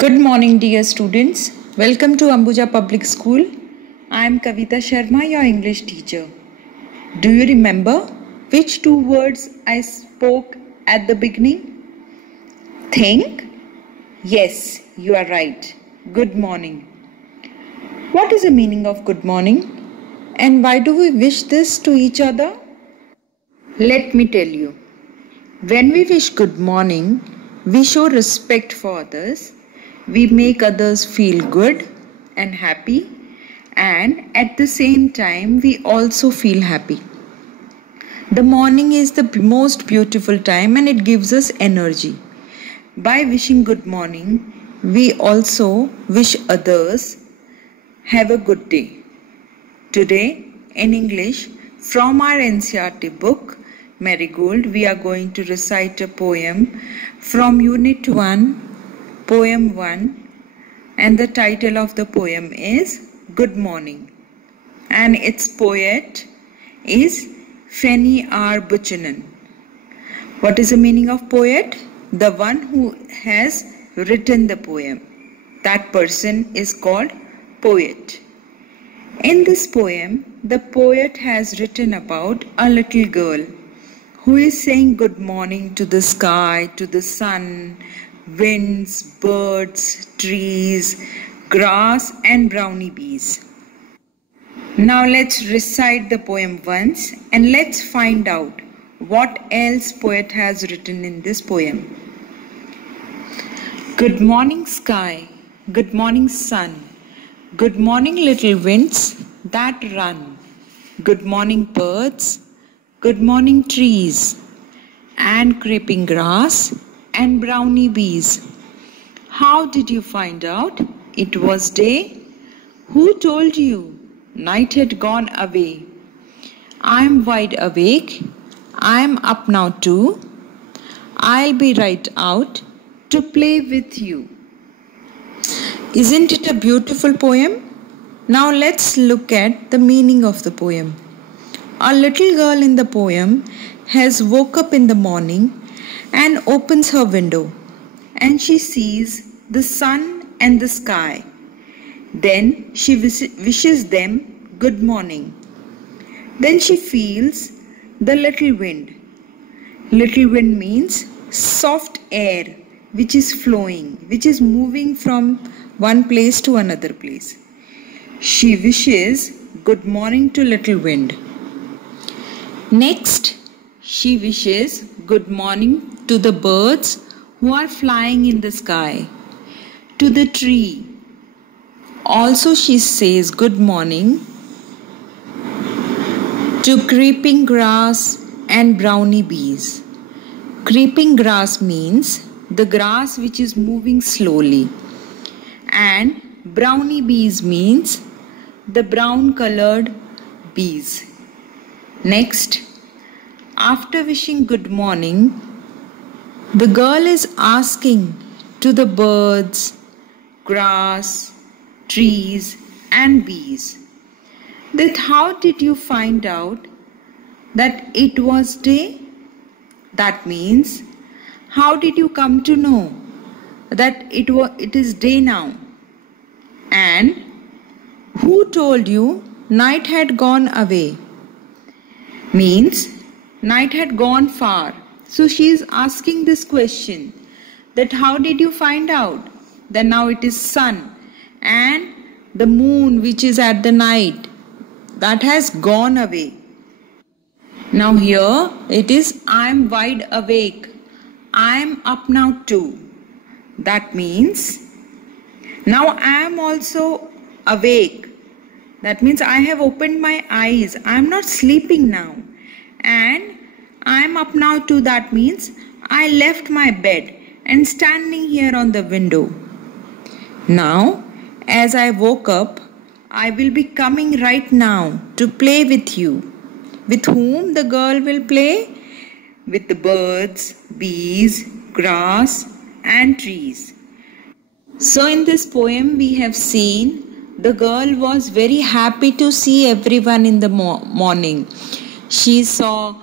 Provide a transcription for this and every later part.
Good morning, dear students. Welcome to Ambuja Public School. I am Kavita Sharma, your English teacher. Do you remember which two words I spoke at the beginning? Think? Yes, you are right. Good morning. What is the meaning of good morning? And why do we wish this to each other? Let me tell you. When we wish good morning, we show respect for others. We make others feel good and happy, and at the same time we also feel happy. The morning is the most beautiful time and it gives us energy. By wishing good morning, we also wish others have a good day. Today in English, from our NCERT book Marigold, we are going to recite a poem from Unit 1, Poem 1, and the title of the poem is Good Morning, and its poet is Fanny R. Buchanan. What is the meaning of poet? The one who has written the poem. That person is called poet. In this poem, the poet has written about a little girl who is saying good morning to the sky, to the sun, winds, birds, trees, grass and brownie bees. Now let's recite the poem once and let's find out what else poet has written in this poem. Good morning sky, good morning sun, good morning little winds that run, good morning birds, good morning trees and creeping grass and brownie bees. How did you find out it was day? Who told you night had gone away? I am wide awake. I am up now too. I'll be right out to play with you. Isn't it a beautiful poem? Now let's look at the meaning of the poem. A little girl in the poem has woke up in the morning and opens her window and she sees the sun and the sky. Then she wishes them good morning. Then she feels the little wind. Little wind means soft air which is flowing, which is moving from one place to another place. She wishes good morning to little wind. Next, she wishes good morning to the birds who are flying in the sky, to the tree. Also she says good morning to creeping grass and brownie bees. Creeping grass means the grass which is moving slowly, and brownie bees means the brown colored bees. Next, after wishing good morning, the girl is asking to the birds, grass, trees and bees that how did you find out that it was day? That means how did you come to know that it is day now? And who told you night had gone away? Means night had gone far. So she is asking this question that how did you find out that now it is sun and the moon which is at the night that has gone away. Now here it is I am wide awake. I am up now too. That means now I am also awake. That means I have opened my eyes. I am not sleeping now. And I am up now too. That means I left my bed and standing here on the window. Now, as I woke up, I will be coming right now to play with you. With whom the girl will play? With the birds, bees, grass and trees. So in this poem we have seen the girl was very happy to see everyone in the morning. She saw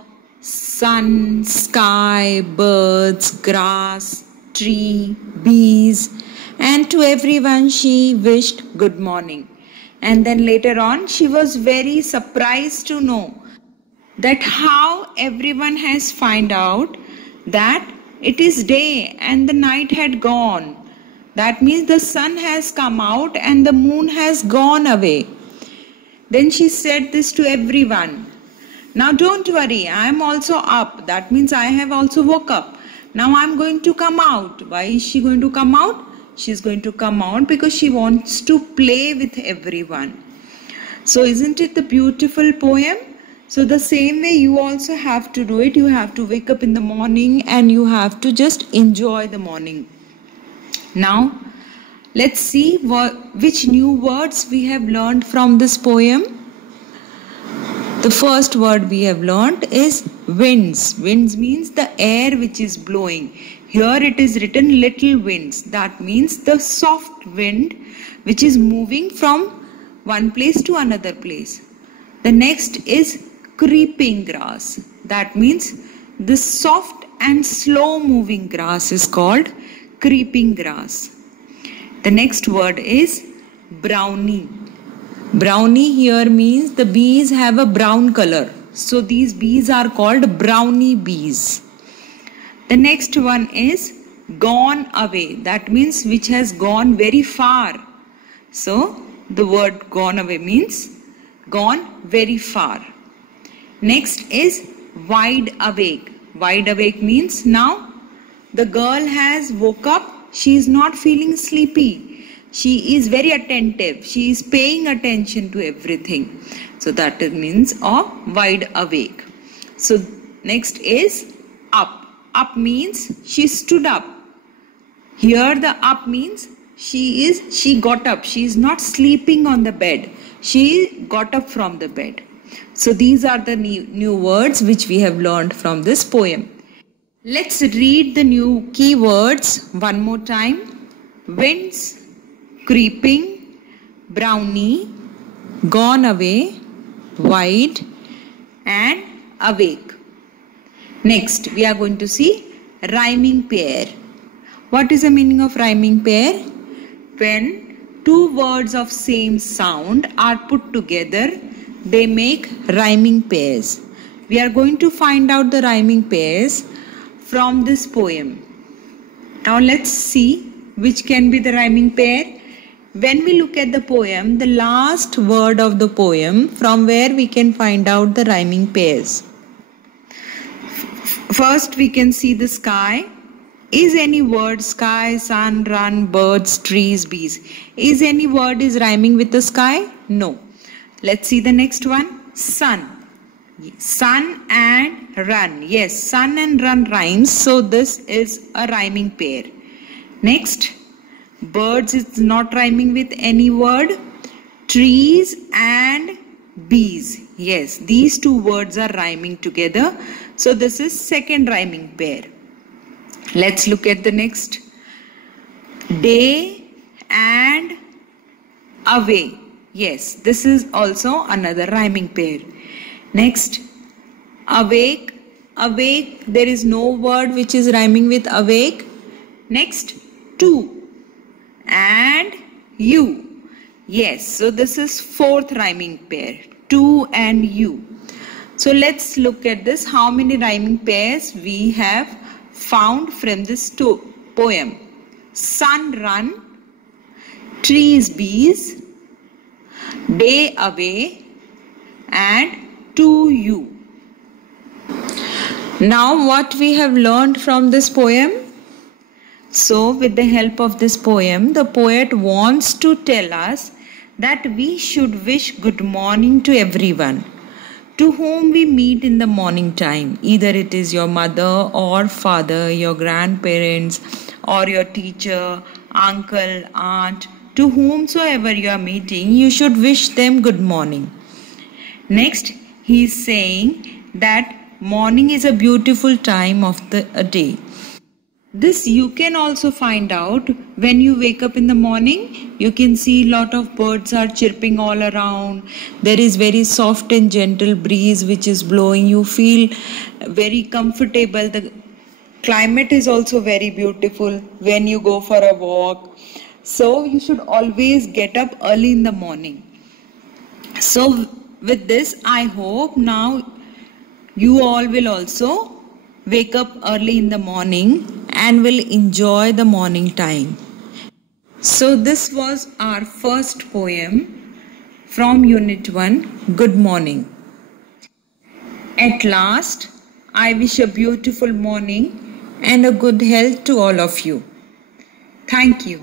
sun, sky, birds, grass, tree, bees and to everyone she wished good morning. And then later on, she was very surprised to know that how everyone has found out that it is day and the night had gone. That means the sun has come out and the moon has gone away. Then she said this to everyone. Now don't worry, I am also up. That means I have also woke up. Now I am going to come out. Why is she going to come out? She is going to come out because she wants to play with everyone. So isn't it the beautiful poem? So the same way you also have to do it. You have to wake up in the morning and you have to just enjoy the morning. Now let's see which new words we have learned from this poem. The first word we have learned is winds. Winds means the air which is blowing. Here it is written little winds. That means the soft wind which is moving from one place to another place. The next is creeping grass. That means the soft and slow moving grass is called creeping grass. The next word is brownie. Brownie here means the bees have a brown color. So these bees are called brownie bees. The next one is gone away. That means which has gone very far. So the word gone away means gone very far. Next is wide awake. Wide awake means now the girl has woke up. She is not feeling sleepy. She is very attentive. She is paying attention to everything. So that means wide awake. So next is up. Up means she stood up. Here the up means she got up. She is not sleeping on the bed. She got up from the bed. So these are the new words which we have learned from this poem. Let's read the new keywords one more time. Winds, creeping, brownie, gone away, wide, and awake. Next, we are going to see rhyming pair. What is the meaning of rhyming pair? When two words of same sound are put together, they make rhyming pairs. We are going to find out the rhyming pairs from this poem. Now let's see which can be the rhyming pair. When we look at the poem, the last word of the poem, from where we can find out the rhyming pairs. First we can see the sky. Is any word sky, sun, run, birds, trees, bees? Is any word is rhyming with the sky? No. Let's see the next one. Sun. Sun and run. Yes, sun and run rhymes. So this is a rhyming pair. Next, birds is not rhyming with any word. Trees and bees. Yes, these two words are rhyming together. So this is second rhyming pair. Let's look at the next. Day and away. Yes, this is also another rhyming pair. Next, awake. Awake, there is no word which is rhyming with awake. Next, to and you. Yes, so this is fourth rhyming pair. To and you. So let's look at this. How many rhyming pairs we have found from this poem? Sun, run. Trees, bees. Day, away. And to you. Now what we have learned from this poem? So with the help of this poem, the poet wants to tell us that we should wish good morning to everyone to whom we meet in the morning time. Either it is your mother or father, your grandparents or your teacher, uncle, aunt, to whomsoever you are meeting, you should wish them good morning. Next, he is saying that morning is a beautiful time of the day. This you can also find out when you wake up in the morning. You can see lot of birds are chirping all around. There is very soft and gentle breeze which is blowing. You feel very comfortable. The climate is also very beautiful when you go for a walk. So you should always get up early in the morning. So with this, I hope now you all will also wake up early in the morning and will enjoy the morning time. So this was our first poem from Unit 1, Good Morning. At last, I wish a beautiful morning and a good health to all of you. Thank you.